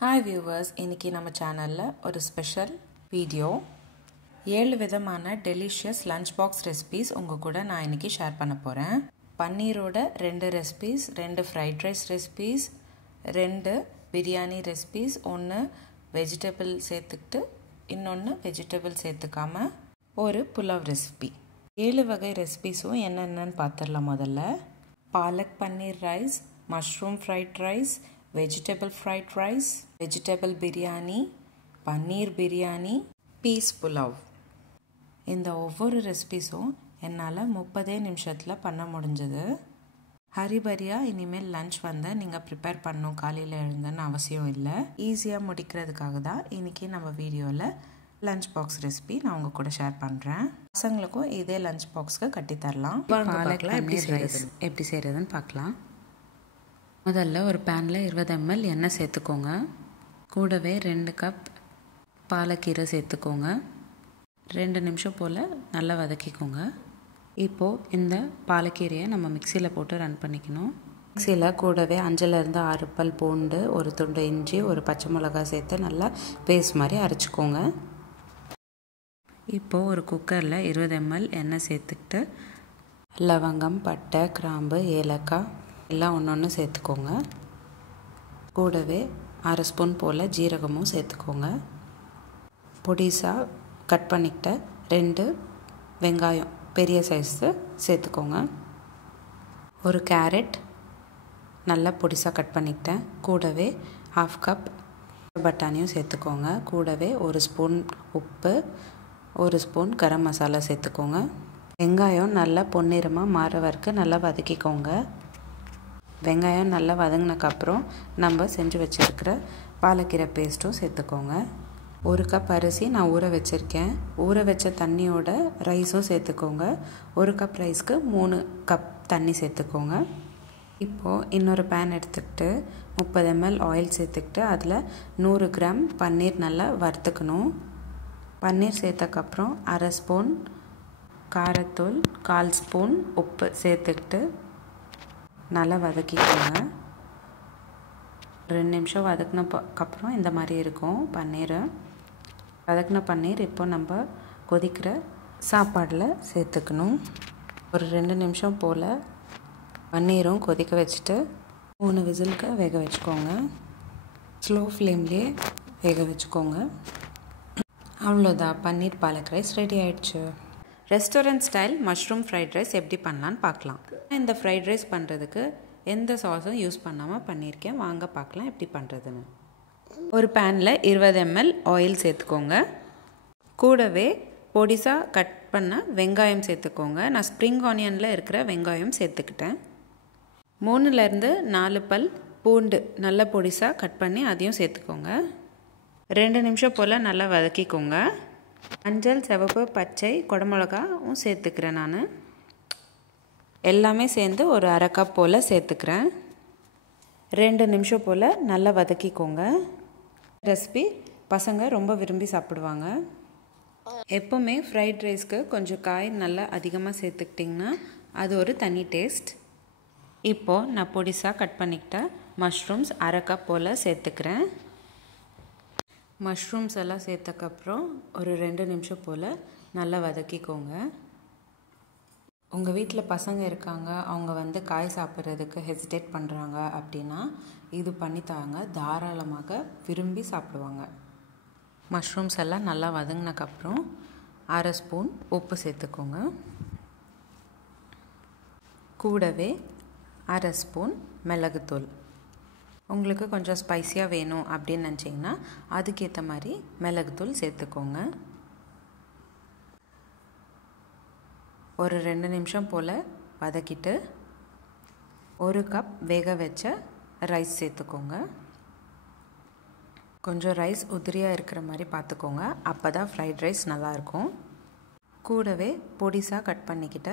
Hi viewers, இன்னைக்கு நம்ம சேனல்ல ஒரு ஸ்பெஷல் வீடியோ 7 விதமான டெலிஷியஸ் லஞ்ச் பாக்ஸ் ரெசிபீஸ் உங்க கூட நான் இன்னைக்கு ஷேர் பண்ண போறேன். பன்னீரோட 2 recipes, 2 fried rice recipes, 2 biryani recipes, ஒன்னு வெஜிடபிள் சேர்த்துக்கிட்டு இன்னொன்னு வெஜிடபிள் சேர்த்துக்காம ஒரு புலாவ் ரெசிபி. 7 வகை ரெசிபீஸும் என்னென்னன்னு பார்த்தறலாம். முதல்ல palak paneer rice, mushroom fried rice, vegetable fried rice, vegetable biryani, paneer biryani, peas pulav. இந்த ஒவ்வொரு ரெசிபீஸும் என்னால் 30 நிமிஷத்தில் பண்ண முடிஞ்சது. ஹரிபரியாக இனிமேல் லஞ்ச் வந்து நீங்கள் ப்ரிப்பேர் பண்ணணும் காலையில் எழுந்தன்னு அவசியம் இல்லை. ஈஸியாக முடிக்கிறதுக்காக தான் இன்றைக்கி நம்ம வீடியோவில் லஞ்ச் பாக்ஸ் ரெசிபி நான் உங்கள் கூட ஷேர் பண்ணுறேன். பசங்களுக்கும் இதே லஞ்ச் பாக்ஸ்க்கு கட்டித்தரலாம். பாலக்கில் எப்படி செய்கிறதுன்னு பார்க்கலாம். முதல்ல ஒரு பேனில் 20 ml எண்ணெய் சேர்த்துக்கோங்க. கூடவே 2 கப் பாலக்கீரை சேர்த்துக்கோங்க. 2 நிமிஷம் போல் நல்லா வதக்கிக்கோங்க. இப்போது இந்த பாலக்கீரையை நம்ம மிக்சியில் போட்டு ரன் பண்ணிக்கணும். மிக்சியில் கூடவே 5லேருந்து 6 பல் பூண்டு, ஒரு துண்டு இஞ்சி, ஒரு பச்சை மிளகாய் சேர்த்து நல்லா பேஸ்ட் மாதிரி அரைச்சிக்கோங்க. இப்போது ஒரு குக்கரில் 20 ml எண்ணெய் சேர்த்துக்கிட்டு லவங்கம், பட்டை, கிராம்பு, ஏலக்காய் எல்லாம் ஒன்று சேர்த்துக்கோங்க. கூடவே 1/2 ஸ்பூன் போல் ஜீரகமும் சேர்த்துக்கோங்க. பொடிசாக கட் பண்ணிக்கிட்ட 2 வெங்காயம் பெரிய சைஸு சேர்த்துக்கோங்க. ஒரு கேரட் நல்லா பொடிசாக கட் பண்ணிக்கிட்டேன். கூடவே 1/2 கப் பட்டாணியும் சேர்த்துக்கோங்க. கூடவே 1 ஸ்பூன் உப்பு, 1 ஸ்பூன் கரம் மசாலா சேர்த்துக்கோங்க. வெங்காயம் நல்லா பொன்னிறமாக மாற வரைக்கும் நல்லா வதக்கிக்கோங்க. வெங்காயம் நல்லா வதங்கினக்கப்புறம் நம்ம செஞ்சு வச்சுருக்கிற பாலக்கீரை பேஸ்ட்டும் சேர்த்துக்கோங்க. 1 கப் அரிசி நான் ஊற வச்சுருக்கேன். ஊற வச்ச தண்ணியோட ரைஸும் சேர்த்துக்கோங்க. 1 கப் ரைஸ்க்கு 3 கப் தண்ணி சேர்த்துக்கோங்க. இப்போது இன்னொரு பேன் எடுத்துக்கிட்டு 30 ml ஆயில் சேர்த்துக்கிட்டு அதில் 100 கிராம் பன்னீர் நல்லா வறுத்துக்கணும். பன்னீர் சேர்த்தக்கப்புறம் 1/2 ஸ்பூன் காரத்தூள், 1/4 ஸ்பூன் உப்பு சேர்த்துக்கிட்டு நல்லா வதக்கிக்கோங்க. 2 நிமிஷம் வதக்கினதுக்கப்புறம் இந்த மாதிரி இருக்கும் பன்னீர். வதக்கின பன்னீர் இப்போ நம்ம கொதிக்கிற சாப்பாடில் சேர்த்துக்கணும். ஒரு 2 நிமிஷம் போல் பன்னீரும் கொதிக்க வச்சுட்டு 3 விசிலுக்கு வேக வச்சுக்கோங்க. ஸ்லோ ஃப்ளேம்லேயே வேக வச்சுக்கோங்க. அவ்வளோதான், பன்னீர் பாலக் ரைஸ் ரெடி ஆயிடுச்சு. Restaurant style mushroom fried rice எப்படி பண்ணலான்னு பார்க்கலாம். இந்த ஃப்ரைட் ரைஸ் பண்ணுறதுக்கு எந்த சாஸும் யூஸ் பண்ணாமல் பண்ணியிருக்கேன். வாங்க பார்க்கலாம் எப்படி பண்ணுறதுன்னு. ஒரு பேனில் 20 ml ஆயில் சேர்த்துக்கோங்க. கூடவே பொடிசாக கட் பண்ண வெங்காயம் சேர்த்துக்கோங்க. நான் ஸ்ப்ரிங் ஆனியனில் இருக்கிற வெங்காயம் சேர்த்துக்கிட்டேன். 3லேருந்து 4 பல் பூண்டு நல்ல பொடிசாக கட் பண்ணி அதையும் சேர்த்துக்கோங்க. 2 நிமிஷம் போல் நல்லா வதக்கிக்கோங்க. மஞ்சள், சிவப்பு, பச்சை, குடமிளகாவும் சேர்த்துக்கிறேன். நான் எல்லாமே சேர்ந்து ஒரு 1/2 கப் போல் சேர்த்துக்கிறேன். 2 நிமிஷம் போல் நல்லா வதக்கிக்கோங்க. ரெசிபி பசங்க ரொம்ப விரும்பி சாப்பிடுவாங்க. எப்போவுமே ஃப்ரைட் ரைஸ்க்கு கொஞ்சம் காய் நல்லா அதிகமாக சேர்த்துக்கிட்டிங்கன்னா அது ஒரு தனி டேஸ்ட். இப்போது நான் பொடிசாக கட் பண்ணிக்கிட்ட மஷ்ரூம்ஸ் 1/2 கப் போல் சேர்த்துக்கிறேன். மஷ்ரூம்ஸ் எல்லாம் சேர்த்தக்கப்புறம் ஒரு 2 நிமிஷம் போல் நல்லா வதக்கிக்கோங்க. உங்கள் வீட்டில் பசங்க இருக்காங்க, அவங்க வந்து காய் சாப்பிட்றதுக்கு ஹெசிடேட் பண்ணுறாங்க அப்படின்னா இது பண்ணித்தாங்க, தாராளமாக விரும்பி சாப்பிடுவாங்க. மஷ்ரூம்ஸ் எல்லாம் நல்லா வதங்கினக்கப்புறம் 1/2 ஸ்பூன் உப்பு சேர்த்துக்கோங்க. கூடவே 1/2 ஸ்பூன் மிளகுத்தூள். உங்களுக்கு கொஞ்சம் ஸ்பைஸியாக வேணும் அப்படின்னு நினச்சிங்கன்னா அதுக்கேற்ற மாதிரி மிளகுத்தூள் சேர்த்துக்கோங்க. ஒரு 2 நிமிஷம் போல் வதக்கிட்டு 1 கப் வேக வச்ச ரைஸ் சேர்த்துக்கோங்க. கொஞ்சம் ரைஸ் உதிரியாக இருக்கிற மாதிரி பார்த்துக்கோங்க, அப்போ தான் ஃப்ரைட் ரைஸ் நல்லாயிருக்கும். கூடவே பொடிசாக கட் பண்ணிக்கிட்ட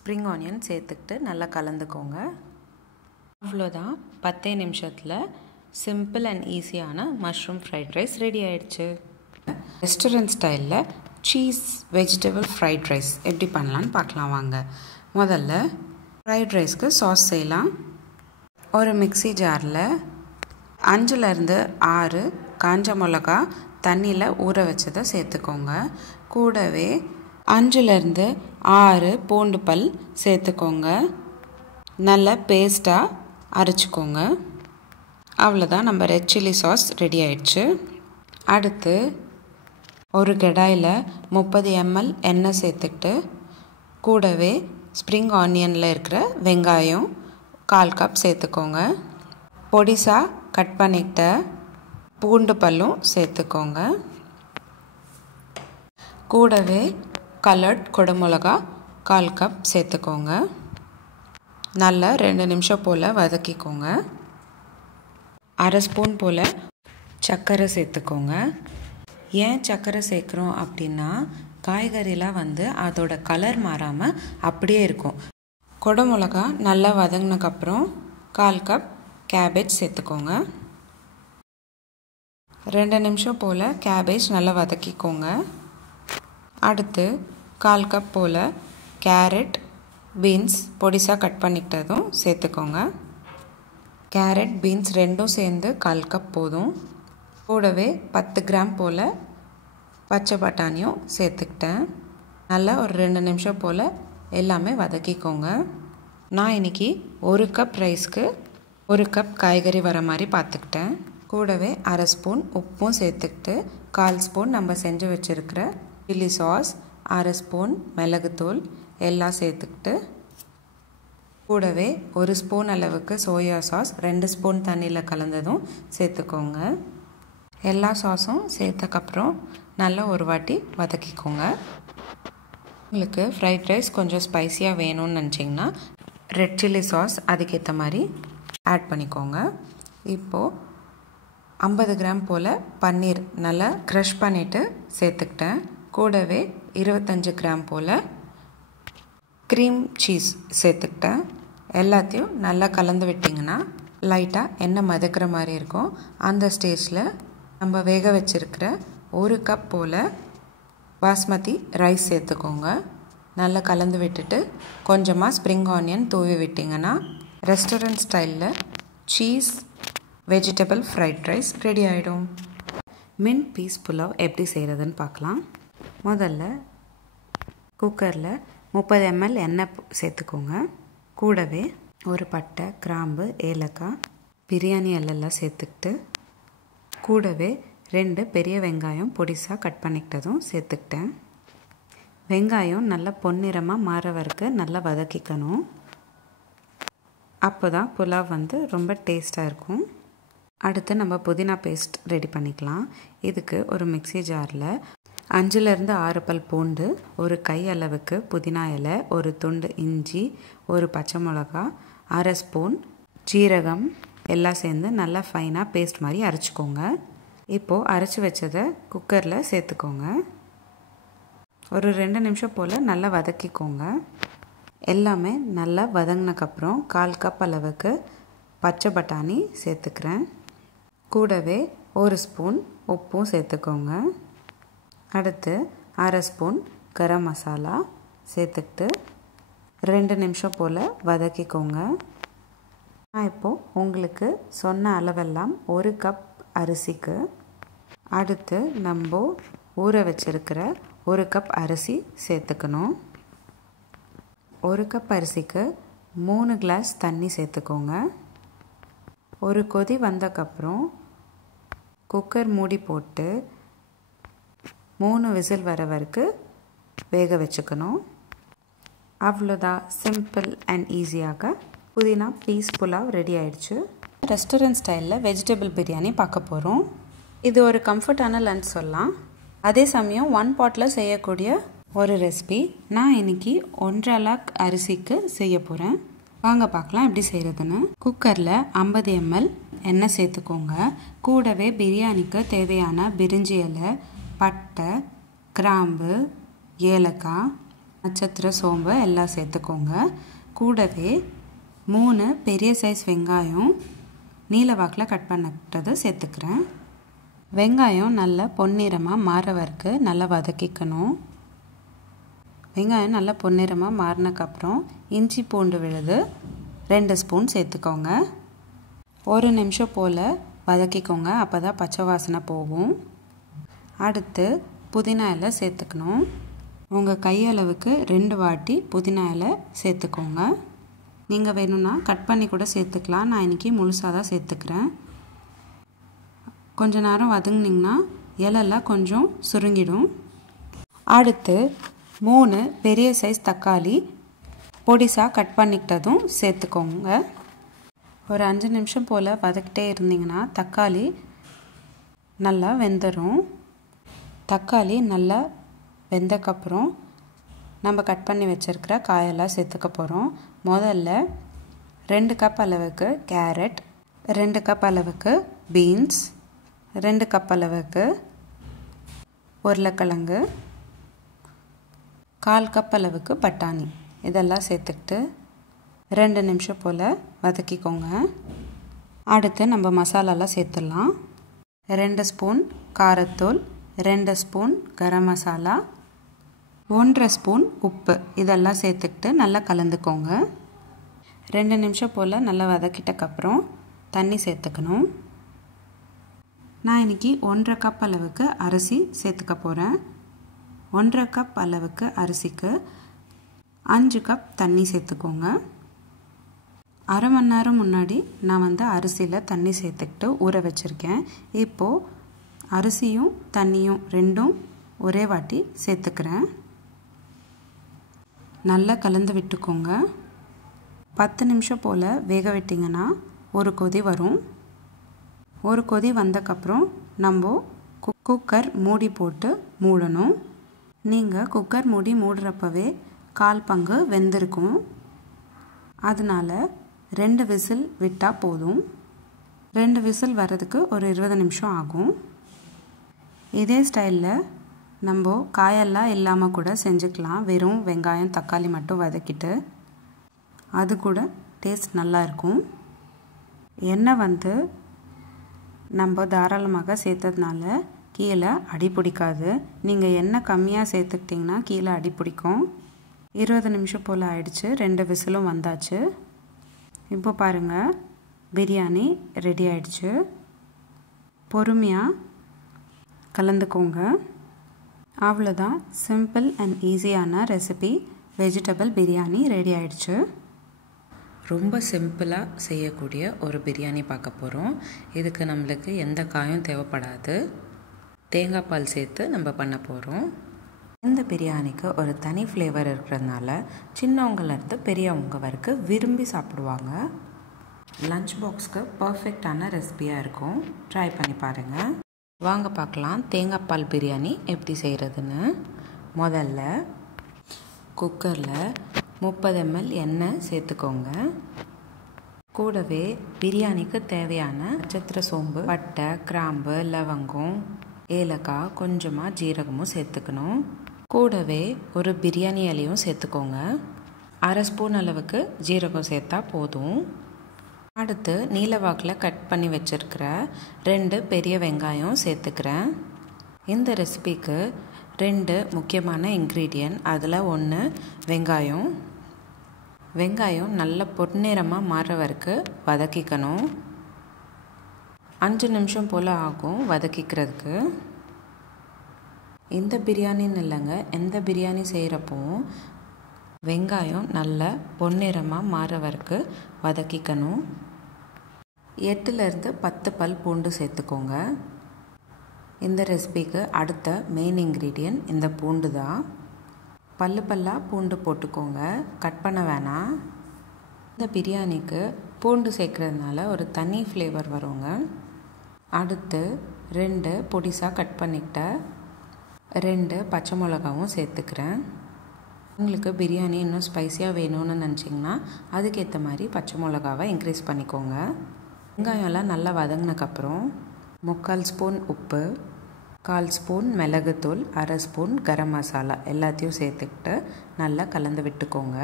ஸ்ப்ரிங் ஆனியன் சேர்த்துக்கிட்டு நல்லா கலந்துக்கோங்க. அவ்வளோதான், 10 நிமிஷத்தில் சிம்பிள் அண்ட் ஈஸியான மஷ்ரூம் ஃப்ரைட் ரைஸ் ரெடி ஆயிடுச்சு. ரெஸ்டாரண்ட் ஸ்டைலில் சீஸ் வெஜிடபிள் ஃப்ரைட் ரைஸ் எப்படி பண்ணலான்னு பார்க்கலாம் வாங்க. முதல்ல ஃப்ரைட் ரைஸ்க்கு சாஸ் செய்யலாம். ஒரு மிக்ஸி ஜாரில் 5லேருந்து 6 காஞ்ச மிளகா தண்ணியில் ஊற வச்சதை சேர்த்துக்கோங்க. கூடவே 5லேருந்து 6 பூண்டு பல் சேர்த்துக்கோங்க. நல்லா பேஸ்ட்டாக அரைச்சிக்கோங்க. அவ்வளோதான், நம்ம ரெட் சில்லி சாஸ் ரெடி ஆயிடுச்சு. அடுத்து ஒரு கடாயில் 30 ml எண்ணெய் சேர்த்துக்கிட்டு கூடவே ஸ்ப்ரிங் ஆனியனில் இருக்கிற வெங்காயம் 1/4 கப் சேர்த்துக்கோங்க. பொடிசாக கட் பண்ணிக்கிட்ட பூண்டு பல்லும் சேர்த்துக்கோங்க. கூடவே கலர்ட் குடமிளகா 1/4 கப் சேர்த்துக்கோங்க. நல்லா 2 நிமிஷம் போல் வதக்கிக்கோங்க. 1/2 ஸ்பூன் போல் சர்க்கரை சேர்த்துக்கோங்க. ஏன் சர்க்கரை சேர்க்குறோம் அப்படின்னா காய்கறிலாம் அதோட கலர் மாறாமல் அப்படியே இருக்கும். குடமிளகா நல்லா வதங்கினதுக்கப்புறம் 1/4 கப் கேபேஜ் சேர்த்துக்கோங்க. 2 நிமிஷம் போல் கேபேஜ் நல்லா வதக்கிக்கோங்க. அடுத்து 1/4 கப் போல் கேரட் பீன்ஸ் பொடிசாக கட் பண்ணிக்கிட்டதும் சேர்த்துக்கோங்க. கேரட் பீன்ஸ் ரெண்டும் சேர்ந்து 1/4 கப் போதும். கூடவே 10 கிராம் போல் பச்சை பட்டாணியும் சேர்த்துக்கிட்டேன். நல்லா ஒரு 2 நிமிஷம் போல் எல்லாமே வதக்கிக்கோங்க. நான் இன்றைக்கி 1 கப் ரைஸ்க்கு 1 கப் காய்கறி வர மாதிரி பார்த்துக்கிட்டேன். கூடவே 1/2 ஸ்பூன் உப்பும் சேர்த்துக்கிட்டு 1/4 ஸ்பூன் நம்ம செஞ்சு வச்சுருக்கிற சில்லி சாஸ், 1/2 ஸ்பூன் மிளகுத்தூள் எல்லாம் சேர்த்துக்கிட்டு கூடவே 1 ஸ்பூன் அளவுக்கு சோயா சாஸ் 2 ஸ்பூன் தண்ணியில் கலந்ததும் சேர்த்துக்கோங்க. எல்லா சாஸும் சேர்த்தக்கப்புறம் நல்லா ஒரு வாட்டி வதக்கிக்கோங்க. உங்களுக்கு ஃப்ரைட் ரைஸ் கொஞ்சம் ஸ்பைஸியாக வேணும்னு நினச்சிங்கன்னா ரெட் சில்லி சாஸ் அதுக்கேற்ற மாதிரி ஆட் பண்ணிக்கோங்க. இப்போது 50 கிராம் போல் பன்னீர் நல்லா க்ரஷ் பண்ணிவிட்டு சேர்த்துக்கிட்டேன். கூடவே 25 கிராம் போல் க்ரீம் சீஸ் சேர்த்துக்கிட்டேன். எல்லாத்தையும் நல்லா கலந்து விட்டிங்கன்னா லைட்டாக எண்ணெய் மிதக்கிற மாதிரி இருக்கும். அந்த ஸ்டேஜில் நம்ம வேக வச்சுருக்கிற 1 கப் போல் பாஸ்மதி ரைஸ் சேர்த்துக்கோங்க. நல்லா கலந்து விட்டுட்டு கொஞ்சமாக ஸ்ப்ரிங் ஆனியன் தூவி விட்டிங்கன்னா ரெஸ்டாரண்ட் ஸ்டைலில் cheese vegetable fried rice ready ஆகிடும். மின்ட் பீஸ் புலாவ் எப்படி செய்கிறதுன்னு பார்க்கலாம். முதல்ல குக்கரில் 30 ml எண்ணெய் சேர்த்துக்கோங்க. கூடவே ஒரு பட்டை, கிராம்பு, ஏலக்காய், பிரியாணி இலையெல்லாம் சேர்த்துக்கிட்டு கூடவே 2 பெரிய வெங்காயம் பொடிசாக கட் பண்ணிக்கிட்டதும் சேர்த்துக்கிட்டேன். வெங்காயம் நல்லா பொன்னிறமாக மாற வரைக்கும் நல்லா வதக்கிக்கணும். அப்போ தான் புலாவ் ரொம்ப டேஸ்ட்டாக இருக்கும். அடுத்து நம்ம புதினா பேஸ்ட் ரெடி பண்ணிக்கலாம். இதுக்கு ஒரு மிக்ஸி ஜாரில் 5லேருந்து 6 பல் பூண்டு, 1 கை அளவுக்கு புதினா இலை, 1 துண்டு இஞ்சி, 1 பச்சை மிளகா, 1/2 ஸ்பூன் ஜீரகம் எல்லாம் சேர்ந்து நல்லா ஃபைனாக பேஸ்ட் மாதிரி அரைச்சிக்கோங்க. இப்போது அரைச்சி வச்சதை குக்கரில் சேர்த்துக்கோங்க. ஒரு 2 நிமிஷம் போல் நல்லா வதக்கிக்கோங்க. எல்லாமே நல்லா வதங்கினக்கப்புறம் 1/4 கப் அளவுக்கு பச்சை பட்டாணி சேர்த்துக்கிறேன். கூடவே 1 ஸ்பூன் உப்பும் சேர்த்துக்கோங்க. அடுத்து 1/2 ஸ்பூன் கரம் மசாலா சேர்த்துக்கிட்டு 2 நிமிஷம் போல் வதக்கிக்கோங்க. நான் இப்போது உங்களுக்கு சொன்ன அளவெல்லாம் 1 கப் அரிசிக்கு அடுத்து நம்ம ஊற வச்சிருக்கிற 1 கப் அரிசி சேர்த்துக்கணும். 1 கப் அரிசிக்கு 3 கிளாஸ் தண்ணி சேர்த்துக்கோங்க. ஒரு கொதி வந்தக்கப்புறம் குக்கர் மூடி போட்டு 3 விசில் வர வரைக்கும் வேக வச்சுக்கணும். அவ்வளோதான், சிம்பிள் அண்ட் ஈஸியாக புதினா பீஸ் புலாவ் ரெடி ஆயிடுச்சு. ரெஸ்டாரண்ட் ஸ்டைலில் வெஜிடபிள் பிரியாணி பார்க்க போகிறோம். இது ஒரு கம்ஃபர்டான லன்ச் சொல்லலாம். அதே சமயம் 1 பாட்டில் செய்யக்கூடிய ஒரு ரெசிபி. நான் இன்றைக்கி 1.5 லாக் அரிசிக்கு செய்ய போகிறேன். வாங்க பார்க்கலாம் எப்படி செய்கிறதுன்னு. குக்கரில் 50 ml எண்ணெய் சேர்த்துக்கோங்க. கூடவே பிரியாணிக்கு தேவையான பிரிஞ்சி இலை, பட்டை, கிராம்பு, ஏலக்காய், நட்சத்திர சோம்பு எல்லாம் சேர்த்துக்கோங்க. கூடவே 3 பெரிய சைஸ் வெங்காயம் நீல வாக்கில் கட் பண்ணிட்டதை சேர்த்துக்கிறேன். வெங்காயம் நல்லா பொன்னிறமாக மாற வரைக்கும் நல்லா வதக்கிக்கணும். வெங்காயம் நல்லா பொன்னிறமாக மாறினக்கப்புறம் இஞ்சி பூண்டு விழுது 2 ஸ்பூன் சேர்த்துக்கோங்க. 1 நிமிஷம் போல் வதக்கிக்கோங்க. அப்போ தான் பச்சை வாசனை போகும். அடுத்து புதினா இலை சேர்த்துக்கணும். உங்கள் கையளவுக்கு 2 வாட்டி புதினா இலை சேர்த்துக்கோங்க. நீங்கள் வேணும்னா கட் பண்ணி கூட சேர்த்துக்கலாம். நான் இன்றைக்கி முழுசாக தான் சேர்த்துக்கிறேன். கொஞ்ச நேரம் வதங்கினீங்கன்னா இலைலாம் கொஞ்சம் சுருங்கிடும். அடுத்து 3 பெரிய சைஸ் தக்காளி பொடிசாக கட் பண்ணிக்கிட்டதும் சேர்த்துக்கோங்க. ஒரு 5 நிமிஷம் போல் வதக்கிட்டே இருந்தீங்கன்னா தக்காளி நல்லா வெந்துடும். தக்காளி நல்லா வெந்தக்கப்புறம் நம்ம கட் பண்ணி வச்சுருக்கிற காயெல்லாம் சேர்த்துக்க போகிறோம். முதல்ல 2 கப் அளவுக்கு கேரட், 2 கப் அளவுக்கு பீன்ஸ், 2 கப் அளவுக்கு உருளைக்கிழங்கு, 1/4 கப் அளவுக்கு பட்டாணி இதெல்லாம் சேர்த்துக்கிட்டு 2 நிமிஷம் போல் வதக்கிக்கோங்க. அடுத்து நம்ம மசாலாலாம் சேர்த்துடலாம். 2 spoon காரத்தூள், 2 spoon garam masala, 1/2 spoon உப்பு இதெல்லாம் சேர்த்துக்கிட்டு நல்லா கலந்துக்கோங்க. 2 நிமிஷம் போல் நல்லா வதக்கிட்டக்கப்புறம் தண்ணி சேர்த்துக்கணும். நான் இன்றைக்கி 1/2 கப் அளவுக்கு அரிசி சேர்த்துக்க போகிறேன். 1/2 கப் அளவுக்கு அரிசிக்கு 5 கப் தண்ணி சேர்த்துக்கோங்க. அரை மணி நேரம் முன்னாடி நான் அரிசியில் தண்ணி சேர்த்துக்கிட்டு ஊற வச்சுருக்கேன். இப்போது அரிசியும் தண்ணியும் ரெண்டும் ஒரே வாட்டி சேர்த்துக்கிறேன். நல்லா கலந்து விட்டுக்கோங்க. 10 நிமிஷம் போல் வேக விட்டிங்கன்னா ஒரு கொதி வரும். ஒரு கொதி வந்தக்கப்புறம் நம்ம குக்கர் மூடி போட்டு மூடணும். நீங்கள் குக்கர் மூடி மூடுறப்பவே 1/4 பங்கு வெந்திருக்கும். அதனால் 2 விசில் விட்டால் போதும். 2 விசில் வர்றதுக்கு ஒரு 20 நிமிஷம் ஆகும். இதே ஸ்டைலில் நம்ம காயெல்லாம் இல்லாமல் கூட செஞ்சுக்கலாம். வெறும் வெங்காயம் தக்காளி மட்டும் வதக்கிட்டு அது கூட டேஸ்ட் நல்லாயிருக்கும். எண்ணெய் நம்ம தாராளமாக சேர்த்ததுனால கீழே அடி பிடிக்காது. நீங்கள் எண்ணெய் கம்மியாக சேர்த்துக்கிட்டிங்கன்னா கீழே அடி பிடிக்கும். 20 நிமிஷம் போல் ஆயிடுச்சு. 2 விசிலும் வந்தாச்சு. இப்போ பாருங்கள், பிரியாணி ரெடி ஆயிடுச்சு. பொறுமையாக கலந்துக்கோங்க. அவ்வளோதான், சிம்பிள் அண்ட் ஈஸியான ரெசிபி வெஜிடபிள் பிரியாணி ரெடி ஆயிடுச்சு. ரொம்ப சிம்பிளாக செய்யக்கூடிய ஒரு பிரியாணி பார்க்க போகிறோம். இதுக்கு நம்மளுக்கு எந்த காயும் தேவைப்படாது. தேங்காய் பால் சேர்த்து நம்ம பண்ண போகிறோம். இந்த பிரியாணிக்கு ஒரு தனி ஃப்ளேவர் இருக்கிறதுனால சின்னவங்கலேருந்து பெரியவங்க வரைக்கும் விரும்பி சாப்பிடுவாங்க. லஞ்ச் பாக்ஸ்க்கு பர்ஃபெக்டான ரெசிபியாக இருக்கும். ட்ரை பண்ணி பாருங்கள். வாங்க பார்க்கலாம் தேங்காய் பால் பிரியாணி எப்படி செய்கிறதுன்னு. முதல்ல குக்கரில் 30 ml எண்ணெய் சேர்த்துக்கோங்க. கூடவே பிரியாணிக்கு தேவையான நட்சத்திர சோம்பு, பட்டை, கிராம்பு, லவங்கம், ஏலக்காய், கொஞ்சமாக ஜீரகமும் சேர்த்துக்கணும். கூடவே ஒரு பிரியாணி இலையும் சேர்த்துக்கோங்க. 1/2 ஸ்பூன் அளவுக்கு ஜீரகம் சேர்த்தா போதும். அடுத்து நீல வாக்கில் கட் பண்ணி வச்சுருக்கிற 2 பெரிய வெங்காயம் சேர்த்துக்கிறேன். இந்த ரெசிபிக்கு 2 முக்கியமான இன்க்ரீடியன்ட். அதில் 1 வெங்காயம். வெங்காயம் நல்ல பொன்னிறமாக மாற வரைக்கும் வதக்கிக்கணும். 5 நிமிஷம் போல் ஆகும் வதக்கிக்கிறதுக்கு. இந்த பிரியாணின்னு இல்லைங்க, எந்த பிரியாணி செய்கிறப்பவும் வெங்காயம் நல்லா பொன்னிறமாக மாற வரைக்கும் வதக்கிக்கணும். 8லேருந்து 10 பல் பூண்டு சேர்த்துக்கோங்க. இந்த ரெசிபிக்கு அடுத்த மெயின் இன்க்ரீடியன்ட் இந்த பூண்டு தான். பல்லாக பூண்டு போட்டுக்கோங்க, கட் பண்ண வேணாம். இந்த பிரியாணிக்கு பூண்டு சேர்க்குறதுனால ஒரு தனி ஃப்ளேவர் வருங்க. அடுத்து 2 பொடிசாக கட் பண்ணிக்கிட்ட 2 பச்சை மிளகாவும் சேர்த்துக்கிறேன். உங்களுக்கு பிரியாணி இன்னும் ஸ்பைஸியாக வேணும்னு நினச்சிங்கன்னா அதுக்கேற்ற மாதிரி பச்சை மிளகாவை இன்க்ரீஸ் பண்ணிக்கோங்க. வெங்காயம்லாம் நல்லா வதங்கினக்கப்புறம் 3/4 ஸ்பூன் உப்பு, 1/4 ஸ்பூன் மிளகுத்தூள், 1/2 ஸ்பூன் கரம் மசாலா எல்லாத்தையும் சேர்த்துக்கிட்டு நல்லா கலந்து விட்டுக்கோங்க.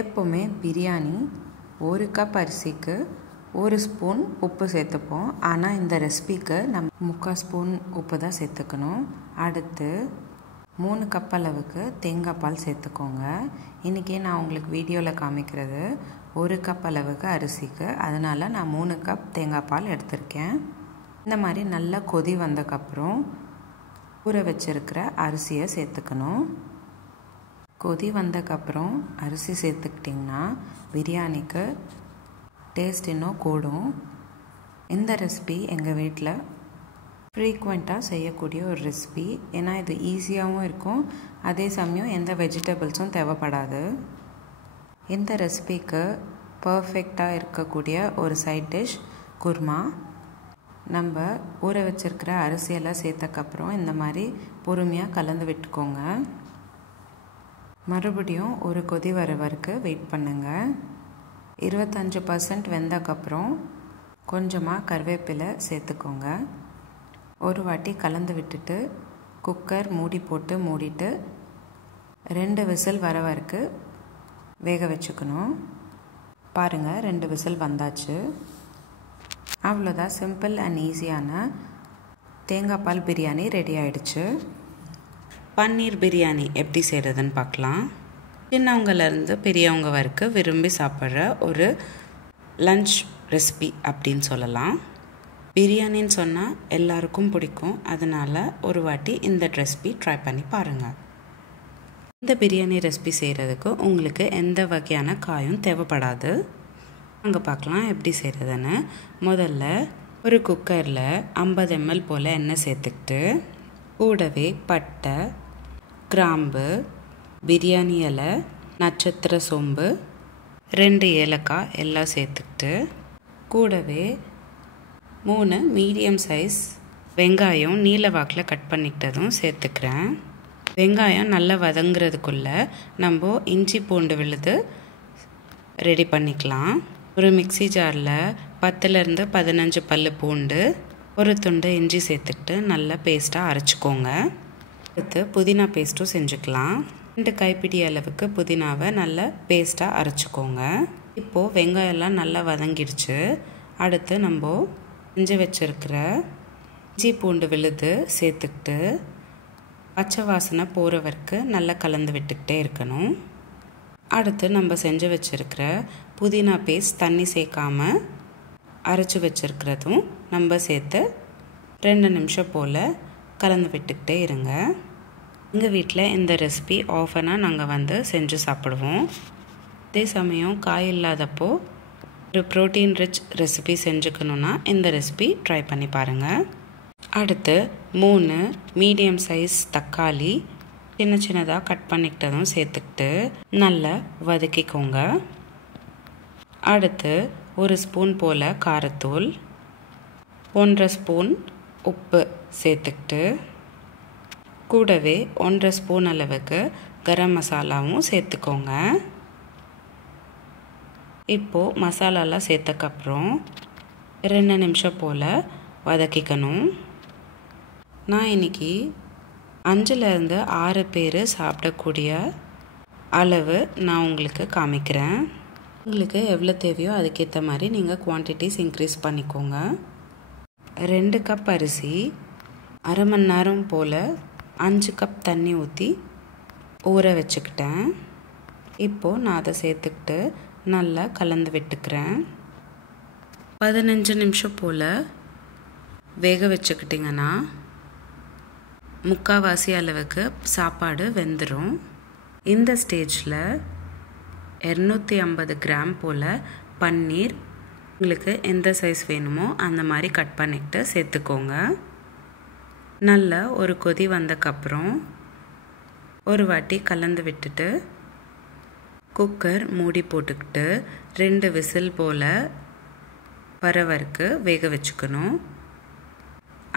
எப்போவுமே பிரியாணி 1 கப் அரிசிக்கு 1 ஸ்பூன் உப்பு சேர்த்துப்போம். ஆனால் இந்த ரெசிபிக்கு நம்ம 3/4 ஸ்பூன் உப்பு தான் சேர்த்துக்கணும். அடுத்து 3 கப் அளவுக்கு தேங்காய் பால் சேர்த்துக்கோங்க. இன்றைக்கி நான் உங்களுக்கு வீடியோவில் காமிக்கிறது 1 கப் அளவுக்கு அரிசிக்கு. அதனால் நான் 3 கப் தேங்காய் பால் எடுத்திருக்கேன். இந்த மாதிரி நல்லா கொதி வந்தக்கப்புறம் ஊற வச்சுருக்கிற அரிசியை சேர்த்துக்கணும். கொதி வந்தக்கப்புறம் அரிசி சேர்த்துக்கிட்டிங்கன்னா பிரியாணிக்கு டேஸ்ட் இன்னும் கூடும். இந்த ரெசிபி எங்கள் வீட்டில் ஃப்ரீக்வெண்ட்டாக செய்யக்கூடிய ஒரு ரெசிபி. ஏன்னா இது ஈஸியாகவும் இருக்கும், அதே சமயம் எந்த வெஜிடபிள்ஸும் தேவைப்படாது. இந்த ரெசிபிக்கு பர்ஃபெக்டாக இருக்கக்கூடிய ஒரு சைட் டிஷ் குருமா. நம்ம ஊற வச்சுருக்கிற அரிசியெல்லாம் சேர்த்தக்கப்புறம் இந்த மாதிரி பொறுமையாக கலந்து விட்டுக்கோங்க. மறுபடியும் ஒரு கொதி வர வரைக்கும் வெயிட் பண்ணுங்கள். 25% வெந்தக்கப்புறம் கொஞ்சமாக கருவேப்பிலை சேர்த்துக்கோங்க. ஒரு வாட்டி கலந்து விட்டுட்டு குக்கர் மூடி போட்டு மூடிட்டு 2 விசில் வர வரைக்கும் வேக வச்சுக்கணும். பாருங்கள், 2 விசில் வந்தாச்சு. அவ்வளோதான், சிம்பிள் அண்ட் ஈஸியான தேங்காய் பால் பிரியாணி ரெடி ஆகிடுச்சு. பன்னீர் பிரியாணி எப்படி செய்கிறதுன்னு பார்க்கலாம். சின்னவங்கலேருந்து பெரியவங்க வரைக்கும் விரும்பி சாப்பிட்ற ஒரு லன்ச் ரெசிபி அப்படின்னு சொல்லலாம். பிரியாணின்னு சொன்னால் எல்லாருக்கும் பிடிக்கும். அதனால் ஒரு வாட்டி இந்த ரெசிபி ட்ரை பண்ணி பாருங்கள். இந்த பிரியாணி ரெசிபி செய்கிறதுக்கு உங்களுக்கு எந்த வகையான காயும் தேவைப்படாது. அங்கே பார்க்கலாம் எப்படி செய்கிறதுன்னு. முதல்ல ஒரு குக்கரில் 50 ml போல் எண்ணெய் சேர்த்துக்கிட்டு கூடவே பட்டை, கிராம்பு, பிரியாணி இலை, நட்சத்திர சோம்பு, 2 ஏலக்காய் எல்லாம் சேர்த்துக்கிட்டு கூடவே 3 மீடியம் சைஸ் வெங்காயம் நீல வாக்கில் கட் பண்ணிக்கிட்டதும் சேர்த்துக்கிறேன். வெங்காயம் நல்லா வதங்குறதுக்குள்ளே நம்ம இஞ்சி பூண்டு விழுது ரெடி பண்ணிக்கலாம். ஒரு மிக்ஸி ஜாரில் 10லேருந்து 15 பல்லு பூண்டு, ஒரு துண்டு இஞ்சி சேர்த்துக்கிட்டு நல்லா பேஸ்ட்டாக அரைச்சிக்கோங்க. அடுத்து புதினா பேஸ்ட்டும் செஞ்சுக்கலாம். 2 கைப்பிடி அளவுக்கு புதினாவை நல்லா பேஸ்ட்டாக அரைச்சிக்கோங்க. இப்போது வெங்காயம்லாம் நல்லா வதங்கிடுச்சு. அடுத்து நம்ம செஞ்சு வச்சுருக்கிற இஞ்சி பூண்டு விழுது சேர்த்துக்கிட்டு பச்சை வாசனை போகிற வரைக்கும் நல்லா கலந்து விட்டுக்கிட்டே இருக்கணும். அடுத்து நம்ம செஞ்சு வச்சுருக்கிற புதினா பேஸ்ட் தண்ணி சேர்க்காம அரைச்சி வச்சுருக்கிறதும் நம்ம சேர்த்து 2 நிமிஷம் போல் கலந்து விட்டுக்கிட்டே இருங்க. எங்கள் வீட்டில் இந்த ரெசிபி ஆஃபனாக நாங்கள் செஞ்சு சாப்பிடுவோம். அதே சமயம் காய் இல்லாதப்போ ஒரு ப்ரோட்டீன் ரிச் ரெசிபி செஞ்சுக்கணுன்னா இந்த ரெசிபி ட்ரை பண்ணி பாருங்கள். அடுத்து 3 மீடியம் சைஸ் தக்காளி சின்ன சின்னதாக கட் பண்ணிக்கிட்டதும் சேர்த்துக்கிட்டு நல்லா வதக்கிக்கோங்க. அடுத்து 1 ஸ்பூன் போல் காரத்தூள், 1.5 ஸ்பூன் உப்பு சேர்த்துக்கிட்டு கூடவே 1.5 ஸ்பூன் அளவுக்கு கரம் மசாலாவும் சேர்த்துக்கோங்க. இப்போது மசாலாலாம் சேர்த்தக்கப்புறம் 2 நிமிஷம் போல் வதக்கிக்கணும். நான் இன்றைக்கி 5லேருந்து 6 பேர் சாப்பிடக்கூடிய அளவு நான் உங்களுக்கு காமிக்கிறேன். உங்களுக்கு எவ்வளோ தேவையோ அதுக்கேற்ற மாதிரி நீங்கள் குவான்டிட்டிஸ் இன்க்ரீஸ் பண்ணிக்கோங்க. 2 கப் அரிசி 1/2 மணி நேரம் போல் 5 கப் தண்ணி ஊற்றி ஊற வச்சுக்கிட்டேன். இப்போது நான் அதை சேர்த்துக்கிட்டு நல்லா கலந்து விட்டுக்கிறேன். 15 நிமிஷம் போல் வேக வச்சுக்கிட்டிங்கன்னா முக்கால்வாசி அளவுக்கு சாப்பாடு வெந்துடும். இந்த ஸ்டேஜில் 250 கிராம் போல் பன்னீர் உங்களுக்கு எந்த சைஸ் வேணுமோ அந்த மாதிரி கட் பண்ணிக்கிட்டு சேர்த்துக்கோங்க. நல்லா ஒரு கொதி வந்தக்கப்புறம் ஒரு வாட்டி கலந்து விட்டுட்டு குக்கர் மூடி போட்டுக்கிட்டு 2 விசில் போல் வர வரைக்கும் வேக வச்சுக்கணும்.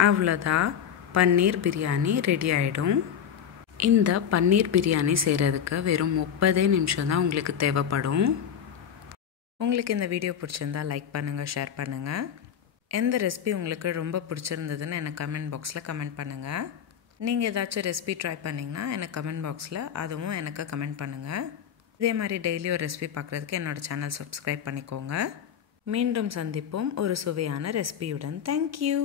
அவ்வளோதான், பன்னீர் பிரியாணி ரெடி ஆகிடும். இந்த பன்னீர் பிரியாணி செய்கிறதுக்கு வெறும் 30 நிமிஷம் தான் உங்களுக்கு தேவைப்படும். உங்களுக்கு இந்த வீடியோ பிடிச்சிருந்தா லைக் பண்ணுங்கள், ஷேர் பண்ணுங்கள். எந்த ரெசிபி உங்களுக்கு ரொம்ப பிடிச்சிருந்ததுன்னு எனக்கு கமெண்ட் பாக்ஸில் கமெண்ட் பண்ணுங்கள். நீங்கள் ஏதாச்சும் ரெசிபி ட்ரை பண்ணிங்கன்னா எனக்கு கமெண்ட் பாக்ஸில் அதுவும் எனக்கு கமெண்ட் பண்ணுங்கள். இதே மாதிரி டெய்லி ஒரு ரெசிபி பார்க்குறதுக்கு என்னோடய சேனல் சப்ஸ்கிரைப் பண்ணிக்கோங்க. மீண்டும் சந்திப்போம் ஒரு சுவையான ரெசிபியுடன். தேங்க்யூ.